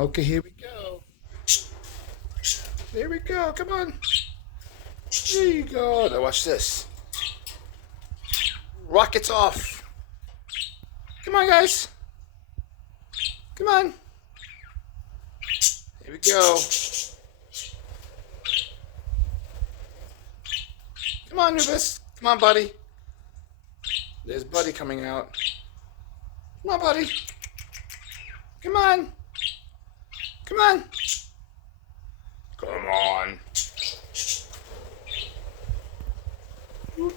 Okay, here we go. There we go. Come on. There you go. Now watch this. Rockets off. Come on, guys. Come on. Here we go. Come on, Rufus. Come on, buddy. There's Buddy coming out. Come on, buddy. Come on. Come on. Come on. Do